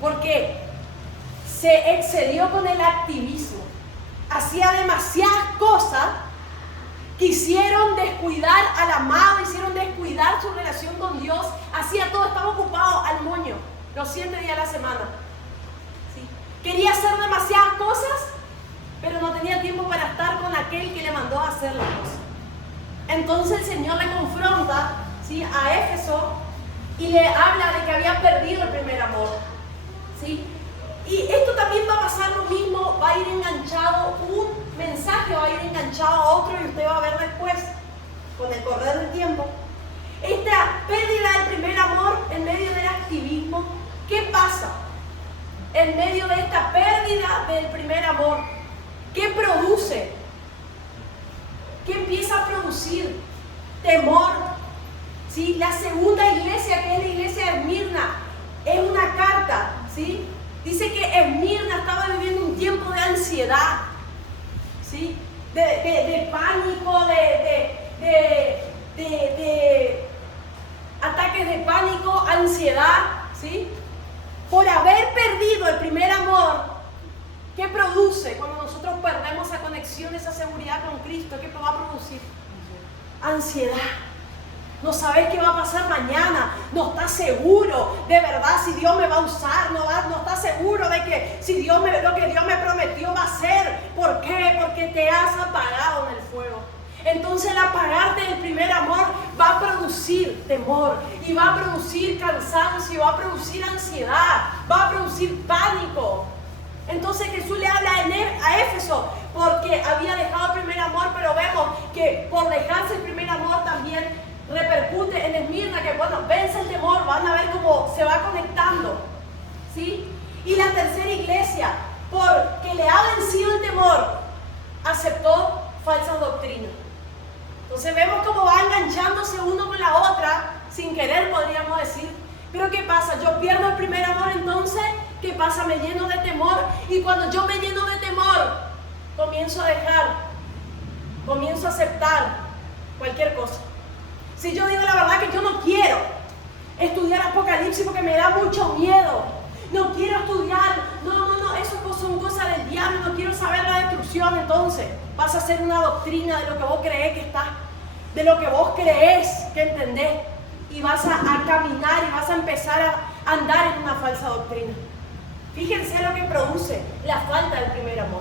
Porque se excedió con el activismo. Hacía demasiadas cosas que hicieron descuidar al amado, hicieron descuidar su relación con Dios. Hacía todo, estaba ocupado al moño los 7 días a la semana, ¿sí? Quería hacer demasiadas cosas, pero no tenía tiempo para estar con aquel que le mandó a hacer las cosas. Entonces el Señor le confronta, ¿sí?, a Éfeso y le habla de que había perdido el primer amor, ¿sí? Y esto también va a pasar lo mismo, va a ir enganchado, un mensaje va a ir enganchado a otro, y usted va a ver después, con el correr del tiempo, esta pérdida del primer amor en medio del activismo. ¿Qué pasa en medio de esta pérdida del primer amor? ¿Qué produce? ¿Qué empieza a producir? Temor, ¿sí? La segunda iglesia, que es la iglesia de Esmirna, es una carta, ¿sí? Dice que Esmirna estaba viviendo un tiempo de ansiedad, ¿sí? De pánico, de ataques de pánico, ansiedad, ¿sí? Por haber perdido el primer amor. ¿Qué produce cuando nosotros perdemos esa conexión, esa seguridad con Cristo? ¿Qué va a producir? Ansiedad. No sabes qué va a pasar mañana, no estás seguro de verdad si Dios me va a usar, no estás seguro de que si lo que Dios me prometió va a ser. ¿Por qué? Porque te has apagado en el fuego. Entonces el apagarte del primer amor va a producir temor, y va a producir cansancio, va a producir ansiedad, va a producir pánico. Entonces Jesús le habla a Éfeso porque había dejado el primer amor, pero vemos que por dejarse el primer amor también repercute en Esmirna, que bueno, vence el temor, van a ver cómo se va conectando, ¿sí? Y la tercera iglesia, porque le ha vencido el temor, aceptó falsas doctrinas. Entonces vemos cómo va enganchándose uno con la otra, sin querer podríamos decir. Pero ¿qué pasa? Yo pierdo el primer amor, entonces, ¿qué pasa? Me lleno de temor, y cuando yo me lleno de temor, comienzo a comienzo a aceptar cualquier cosa. Si yo digo la verdad que yo no quiero estudiar Apocalipsis porque me da mucho miedo, no quiero estudiar, no, eso son cosas del diablo, no quiero saber la destrucción, entonces vas a hacer una doctrina de lo que vos creés que está, de lo que vos creés que entendés, y vas a caminar y vas a empezar a andar en una falsa doctrina. Fíjense lo que produce la falta del primer amor.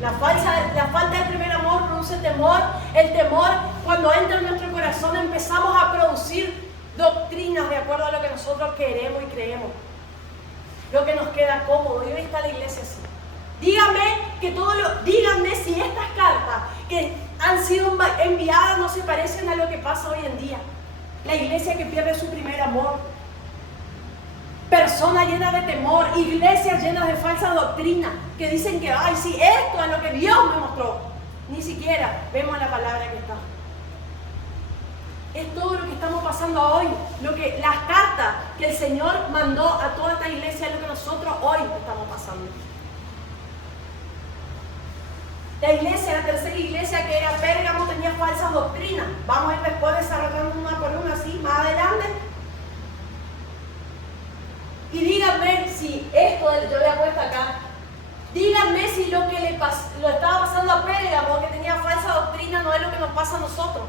La falta de primer amor produce temor. El temor, cuando entra en nuestro corazón, empezamos a producir doctrinas de acuerdo a lo que nosotros queremos y creemos. Lo que nos queda cómodo. Y hoy está la iglesia así. Díganme si estas cartas que han sido enviadas no se parecen a lo que pasa hoy en día. La iglesia que pierde su primer amor. Personas llenas de temor, iglesias llenas de falsa doctrina, que dicen que, ay, sí, esto es lo que Dios me mostró. Ni siquiera vemos la palabra que está. Es todo lo que estamos pasando hoy, las cartas que el Señor mandó a toda esta iglesia, es lo que nosotros hoy estamos pasando. La tercera iglesia que era Pérgamo, tenía falsas doctrinas. Vamos a ir después desarrollando una por una así, más adelante. Y díganme si esto, yo le he puesto acá, díganme si lo que lo estaba pasando a Pérgamo, que tenía falsa doctrina, no es lo que nos pasa a nosotros.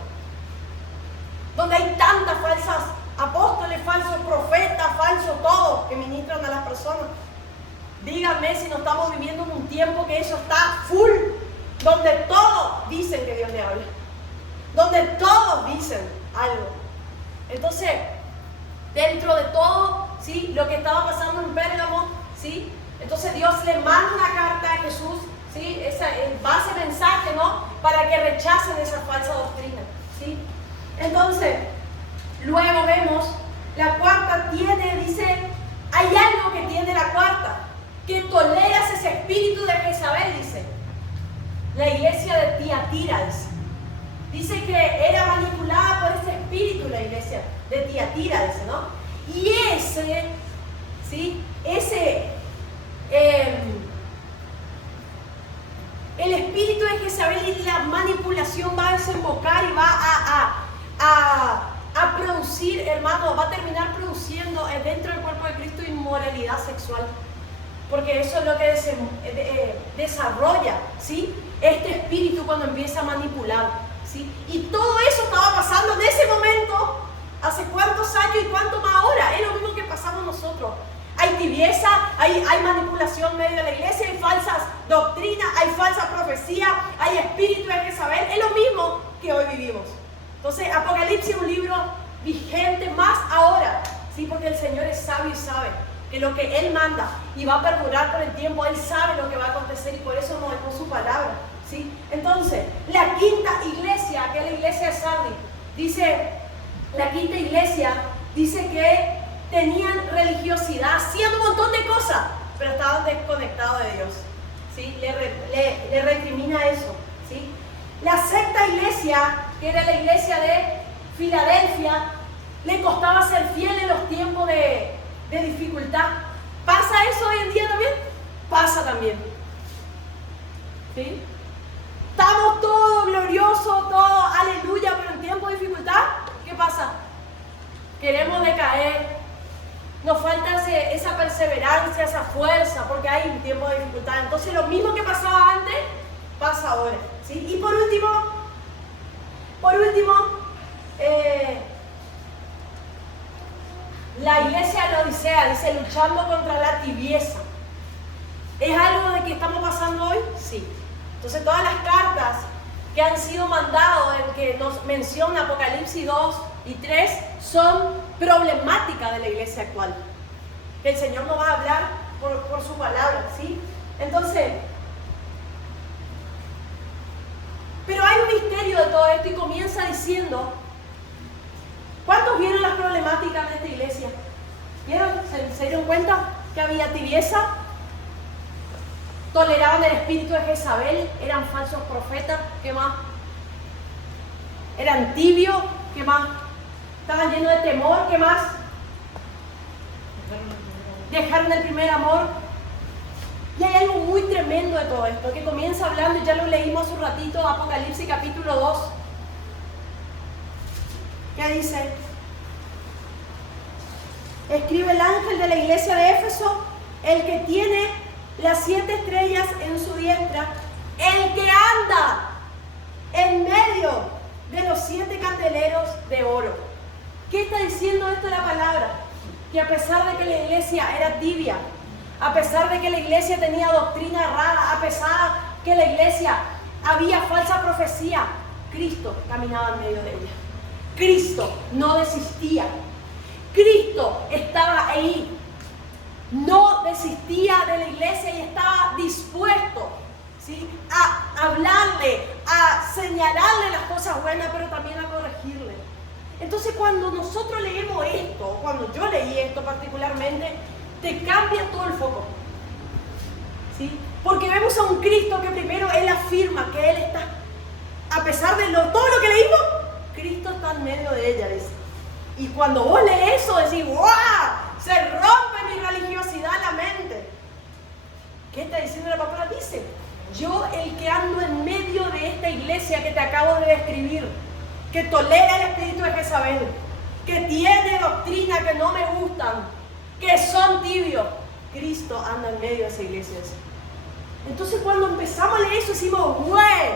Donde hay tantas falsas apóstoles, falsos profetas, falsos todos que ministran a las personas. Díganme si no estamos viviendo en un tiempo que eso está full, donde todos dicen que Dios le habla, donde todos dicen algo. Entonces, dentro de todo, ¿sí?, lo que estaba pasando en Pérgamo, ¿sí?, entonces Dios le manda una carta a Jesús, ¿sí?, va ese mensaje, ¿no?, para que rechacen esa falsa doctrina, ¿sí? Entonces, luego vemos, la cuarta dice, hay algo que tiene la cuarta, que toleras ese espíritu de Jezabel, dice. La iglesia de Tiatira, dice que era manipulada por ese espíritu, la iglesia de Tiatira, dice, ¿no? Y el espíritu de Jezabel y la manipulación va a desembocar y va a producir, hermano, va a terminar produciendo dentro del cuerpo de Cristo inmoralidad sexual. Porque eso es lo que desarrolla, ¿sí?, este espíritu cuando empieza a manipular, ¿sí? Y todo eso estaba pasando en ese momento, hace cuántos años y cuánto más ahora. Es lo mismo que pasamos nosotros. Hay tibieza, hay manipulación en medio de la iglesia, hay falsas doctrinas, hay falsa profecía, hay espíritu de Jezabel. Es lo mismo que hoy vivimos. Entonces, Apocalipsis es un libro vigente más ahora, ¿sí? Porque el Señor es sabio y sabe que lo que Él manda y va a perdurar por el tiempo, Él sabe lo que va a acontecer y por eso nos dejó su palabra, ¿sí? Entonces, la quinta iglesia, que es la iglesia de Sardis, dice, la quinta iglesia dice que tenían religiosidad, hacían un montón de cosas, pero estaban desconectados de Dios, ¿sí? Le recrimina eso, ¿sí? La sexta iglesia, que era la iglesia de Filadelfia, le costaba ser fiel en los tiempos de dificultad. ¿Pasa eso hoy en día también? Pasa también, ¿sí? Estamos todos gloriosos, todos aleluya, pero en tiempo de dificultad, ¿qué pasa? Queremos decaer, nos falta esa perseverancia, esa fuerza, porque hay un tiempo de dificultad. Entonces lo mismo que pasaba antes, pasa ahora, ¿sí? Y por último, la iglesia de la Odisea dice, luchando contra la tibieza. ¿Es algo de que estamos pasando hoy? Sí. Entonces todas las cartas que han sido mandadas, en que nos menciona Apocalipsis 2 y 3, son problemáticas de la iglesia actual. Que el Señor nos va a hablar por su palabra, ¿sí? Entonces, pero hay un misterio de todo esto y comienza diciendo, ¿cuántos vieron las problemáticas de esta iglesia? ¿Vieron? ¿Se dieron cuenta que había tibieza? Toleraban el espíritu de Jezabel, eran falsos profetas, ¿qué más? Eran tibios, ¿qué más? Estaban llenos de temor, ¿qué más? Dejaron el primer amor. Y hay algo muy tremendo de todo esto, que comienza hablando, y ya lo leímos hace un ratito, Apocalipsis capítulo 2. ¿Qué dice? Escribe el ángel de la iglesia de Éfeso, el que tiene las 7 estrellas en su diestra, el que anda en medio de los 7 candeleros de oro. ¿Qué está diciendo esto de la palabra? Que a pesar de que la iglesia era tibia, a pesar de que la iglesia tenía doctrina errada, a pesar que la iglesia había falsa profecía, Cristo caminaba en medio de ella. Cristo no desistía. Cristo estaba ahí. No desistía de la iglesia y estaba dispuesto, ¿sí?, a hablarle, a señalarle las cosas buenas, pero también a corregirle. Entonces, cuando nosotros leemos esto, cuando yo leí esto particularmente, te cambia todo el foco, ¿sí? Porque vemos a un Cristo que primero Él afirma que Él está, a pesar de todo lo que leímos, Cristo está en medio de ella, dice. Y cuando vos lees eso, decís, ¡wow! Se rompe mi religiosidad en la mente. ¿Qué está diciendo la palabra? Dice, yo el que ando en medio de esta iglesia que te acabo de describir, que tolera el espíritu de Jezabel, que tiene doctrina que no me gustan, que son tibios, Cristo anda en medio de esa iglesia. Entonces cuando empezamos a leer eso decimos, bueno,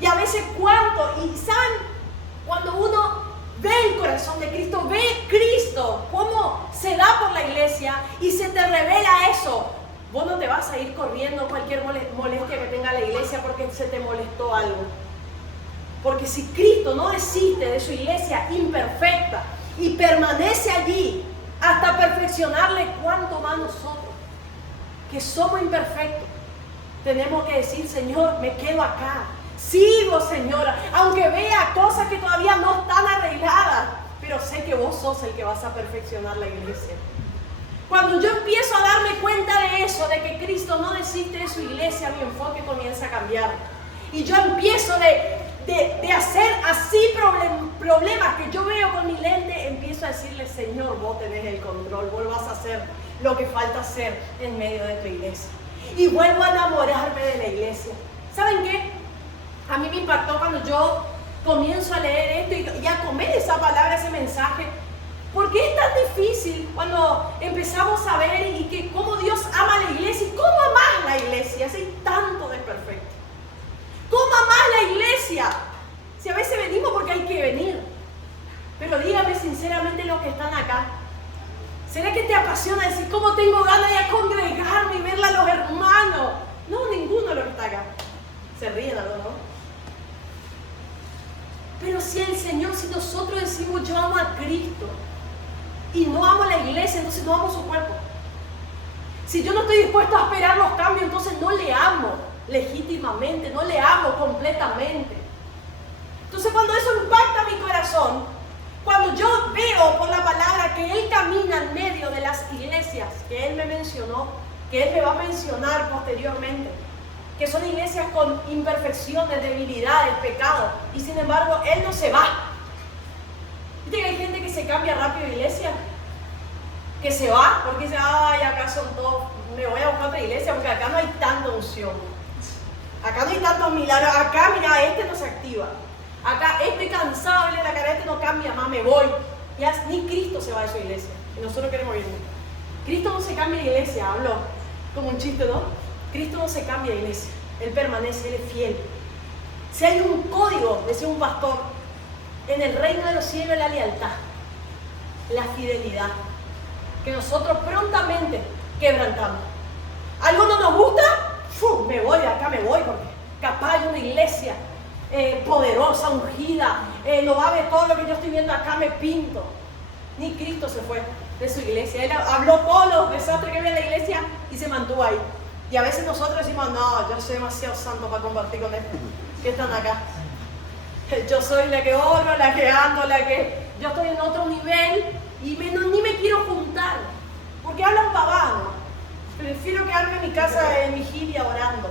y a veces cuánto, y ¿saben? Cuando uno ve el corazón de Cristo, ve Cristo, cómo se da por la iglesia y se te revela eso, vos no te vas a ir corriendo cualquier molestia que tenga la iglesia porque se te molestó algo. Porque si Cristo no desiste de su iglesia imperfecta y permanece allí hasta perfeccionarle, ¿cuánto más nosotros, que somos imperfectos, tenemos que decir, Señor, me quedo acá, sigo, Señora, aunque vea cosas que todavía no están arregladas, pero sé que vos sos el que vas a perfeccionar la iglesia? Cuando yo empiezo a darme cuenta de eso, de que Cristo no desiste de su iglesia, mi enfoque comienza a cambiar. Y yo empiezo de hacer así problemas que yo veo con mi lente, empiezo a decirle, Señor, vos tenés el control, vos vas a hacer lo que falta hacer en medio de tu iglesia. Y vuelvo a enamorarme de la iglesia. ¿Saben qué? A mí me impactó cuando yo comienzo a leer esto y a comer esa palabra, ese mensaje. ¿Por qué es tan difícil cuando empezamos a ver y que cómo Dios ama a la iglesia y cómo amar la iglesia? Si hay tanto desperfecto. ¿Cómo amar la iglesia? Si a veces venimos porque hay que venir. Pero dígame sinceramente los que están acá. ¿Será que te apasiona decir cómo tengo ganas de congregarme y verle a los hermanos? No, ninguno de los que está acá. Se ríen algo, ¿no? Pero si el Señor, si nosotros decimos yo amo a Cristo y no amo a la iglesia, entonces no amo su cuerpo. Si yo no estoy dispuesto a esperar los cambios, entonces no le amo legítimamente, no le amo completamente. Entonces cuando eso impacta mi corazón, cuando yo veo por la palabra que Él camina en medio de las iglesias que Él me mencionó, que Él me va a mencionar posteriormente, que son iglesias con imperfecciones, debilidades, pecados, y sin embargo Él no se va. ¿Viste que hay gente que se cambia rápido de iglesia? Que se va porque dice, ay, acá son todos, me voy a buscar otra iglesia porque acá no hay tanta unción, acá no hay tantos milagros, acá mira, este no se activa, acá estoy cansado, la cara, este no cambia más, me voy. Ya ni Cristo se va de su iglesia y nosotros queremos irnos. Cristo no se cambia de iglesia, hablo como un chiste, ¿no? Cristo no se cambia de iglesia, Él permanece, Él es fiel. Si hay un código, decía un pastor, en el reino de los cielos es la lealtad, la fidelidad, que nosotros prontamente quebrantamos. ¿Algo no nos gusta? Me voy de acá, me voy, porque capaz hay una iglesia poderosa, ungida, no va a ver todo lo que yo estoy viendo acá, me pinto. Ni Cristo se fue de su iglesia, Él habló todos los desastres que había en la iglesia y se mantuvo ahí. Y a veces nosotros decimos, no, yo soy demasiado santo para compartir con estos que están acá. Yo soy la que oro, la que ando, yo estoy en otro nivel y ni me quiero juntar. Porque hablan pavadas. Prefiero quedarme en mi casa en vigilia orando.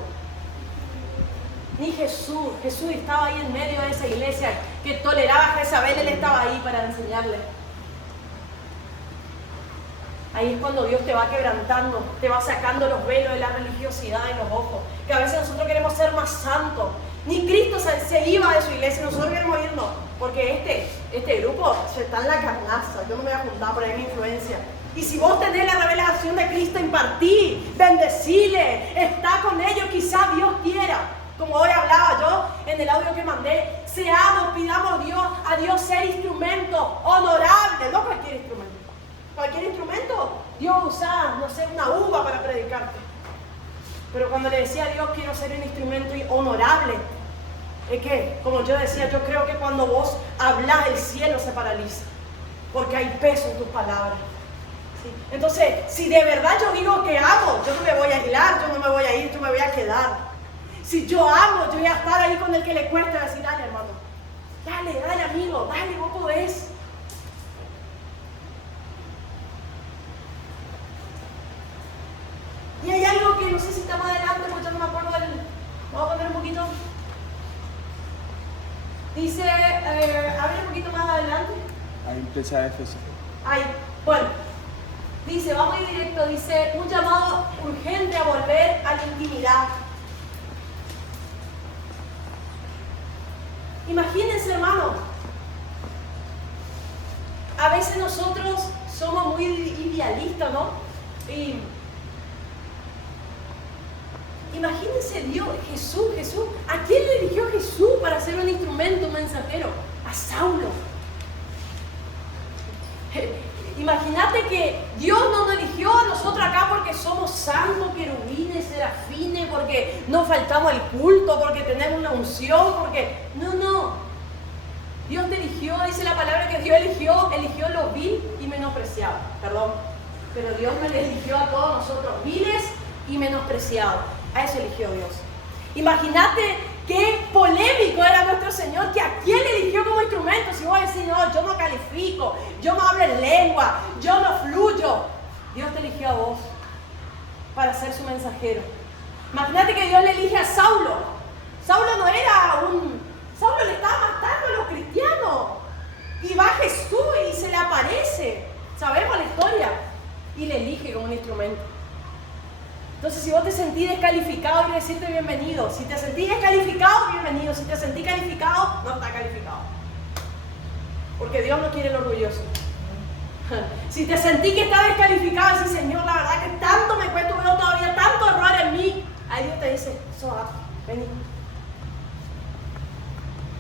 Ni Jesús estaba ahí en medio de esa iglesia que toleraba a Jezabel, Él estaba ahí para enseñarle. Ahí es cuando Dios te va quebrantando, te va sacando los velos de la religiosidad de los ojos. Que a veces nosotros queremos ser más santos. Ni Cristo se iba de su iglesia, nosotros queremos irnos. Porque este grupo está en la carnaza, yo no me voy a juntar por ahí mi influencia. Y si vos tenés la revelación de Cristo, impartí, bendecile, está con ellos, quizás Dios quiera. Como hoy hablaba yo en el audio que mandé, pidamos a Dios ser instrumento honorable, no cualquier instrumento. Cualquier instrumento, Dios usa, no sé, una uva para predicarte. Pero cuando le decía a Dios, quiero ser un instrumento honorable, es que, como yo decía, yo creo que cuando vos hablas, el cielo se paraliza, porque hay peso en tus palabras. ¿Sí? Entonces, si de verdad yo digo que amo, yo no me voy a aislar, yo no me voy a ir, yo me voy a quedar. Si yo amo, yo voy a estar ahí con el que le cuesta, decir, dale hermano, dale amigo, dale, vos podés. Y hay algo que no sé si está más adelante, porque yo no me acuerdo del... Vamos a poner un poquito. Dice, a ver un poquito más adelante. Ahí empieza Éfeso. Ahí, bueno. Dice, vamos a ir directo, dice, un llamado urgente a volver a la intimidad. Imagínense, hermano, a veces nosotros somos muy idealistas, ¿no? Y imagínense Dios, Jesús, ¿a quién le eligió Jesús para ser un instrumento, un mensajero? A Saulo. Imagínate que Dios no nos eligió a nosotros acá porque somos santos, querubines, serafines, porque no faltamos al culto, porque tenemos una unción, porque... No. Dios te eligió, dice la palabra que Dios eligió lo vil y menospreciado. Perdón. Pero Dios me eligió a todos nosotros, viles y menospreciados. A eso eligió Dios. Imagínate qué polémico era nuestro Señor, que a quién le eligió como instrumento. Si vos decís, no, yo no califico, yo no hablo en lengua, yo no fluyo. Dios te eligió a vos para ser su mensajero. Imagínate que Dios le elige a Saulo. Saulo no era Saulo le estaba matando a los cristianos. Y va Jesús y se le aparece. Sabemos la historia. Y le elige como un instrumento. Entonces, si vos te sentís descalificado, quiero decirte bienvenido. Si te sentís descalificado, bienvenido. Si te sentís calificado, no está calificado. Porque Dios no quiere el orgulloso. Si te sentís que estás descalificado, decís, Señor, la verdad que tanto me cuesta, veo todavía tanto error en mí. Ahí Dios te dice, vení.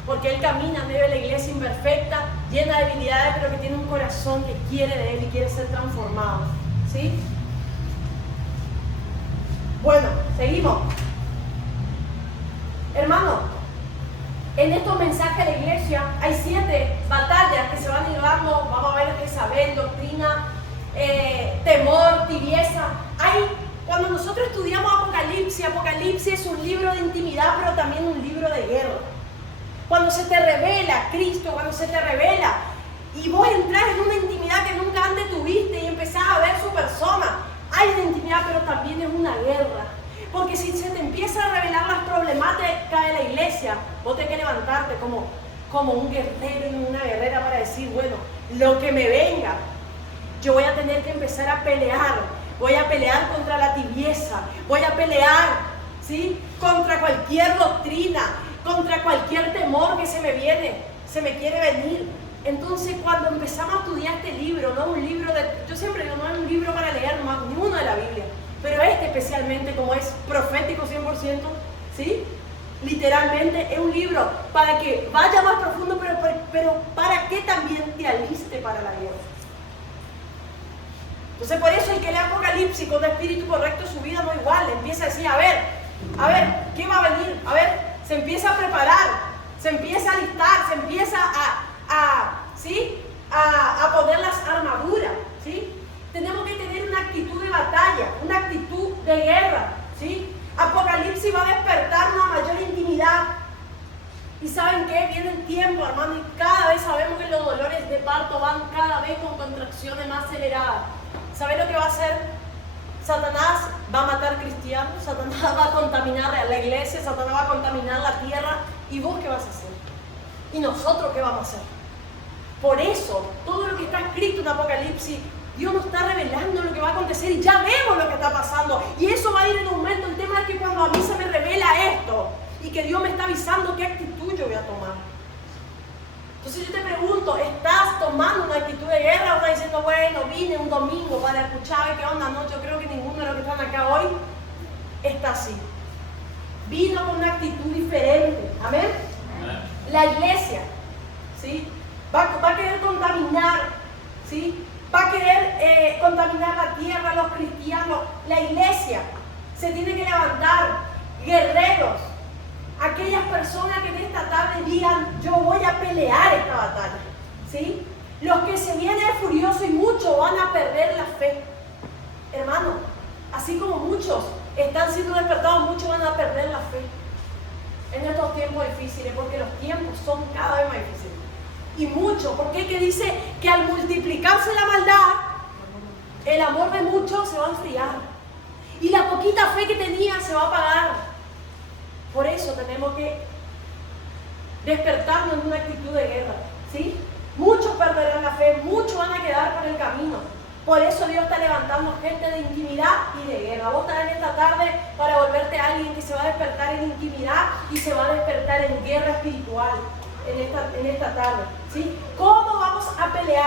Porque Él camina en medio de la iglesia imperfecta, llena de debilidades, pero que tiene un corazón que quiere de Él y quiere ser transformado. ¿Sí? Bueno, seguimos. Hermano, en estos mensajes de la iglesia hay 7 batallas que se van a ir dando. Vamos a ver Jezabel, doctrina, temor, tibieza. Cuando nosotros estudiamos Apocalipsis es un libro de intimidad, pero también un libro de guerra. Cuando se te revela Cristo, cuando se te revela y vos entras en una intimidad que nunca antes tuviste y empezás a ver su persona, hay una intimidad, pero también es una guerra. Porque si se te empieza a revelar las problemáticas de la iglesia, vos tenés que levantarte como un guerrero y una guerrera para decir, bueno, lo que me venga, yo voy a tener que empezar a pelear. Voy a pelear contra la tibieza, voy a pelear, ¿sí?, contra cualquier doctrina, contra cualquier temor que se me quiere venir. Entonces, cuando empezamos a estudiar este libro, no es un libro yo siempre digo, no es un libro para leer más, ni uno de la Biblia, pero este especialmente, como es profético 100%, ¿sí?, literalmente es un libro para que vaya más profundo, pero para que también te aliste para la guerra. Entonces, por eso el que lee Apocalipsis con espíritu correcto, su vida no igual. Empieza a decir, a ver, ¿qué va a venir? A ver, se empieza a preparar, se empieza a alistar, se empieza a poner las armaduras, ¿sí? Tenemos que tener una actitud de batalla, una actitud de guerra, ¿sí? Apocalipsis va a despertar una mayor intimidad. Y ¿saben qué? Viene el tiempo, hermano, y cada vez sabemos que los dolores de parto van cada vez con contracciones más aceleradas. ¿Saben lo que va a hacer? Satanás va a matar cristianos, Satanás va a contaminar a la iglesia, Satanás va a contaminar la tierra. ¿Y vos qué vas a hacer? ¿Y nosotros qué vamos a hacer? Por eso, todo lo que está escrito en Apocalipsis, Dios nos está revelando lo que va a acontecer y ya vemos lo que está pasando. Y eso va a ir en aumento. El tema es que cuando a mí se me revela esto y que Dios me está avisando qué actitud yo voy a tomar. Entonces yo te pregunto, ¿estás tomando una actitud de guerra o estás diciendo, bueno, vine un domingo para escuchar qué onda? No, yo creo que ninguno de los que están acá hoy está así. Vino con una actitud diferente. ¿Amén? La iglesia, ¿sí?, va a querer contaminar, ¿sí?, va a querer contaminar la tierra, los cristianos. La iglesia, Se tiene que levantar guerreros. Aquellas personas que en esta tarde digan, yo voy a pelear esta batalla. ¿Sí? Los que se vienen furiosos y muchos van a perder la fe. Hermano, así como muchos están siendo despertados, muchos van a perder la fe en estos tiempos difíciles, porque los tiempos son cada vez más difíciles. Y mucho, porque que dice que al multiplicarse la maldad, el amor de muchos se va a enfriar. Y la poquita fe que tenía se va a apagar. Por eso tenemos que despertarnos en una actitud de guerra. ¿Sí? Muchos perderán la fe, muchos van a quedar por el camino. Por eso Dios está levantando gente de intimidad y de guerra. Vos estás en esta tarde para volverte alguien que se va a despertar en intimidad y se va a despertar en guerra espiritual en esta tarde. ¿Sí? ¿Cómo vamos a pelear?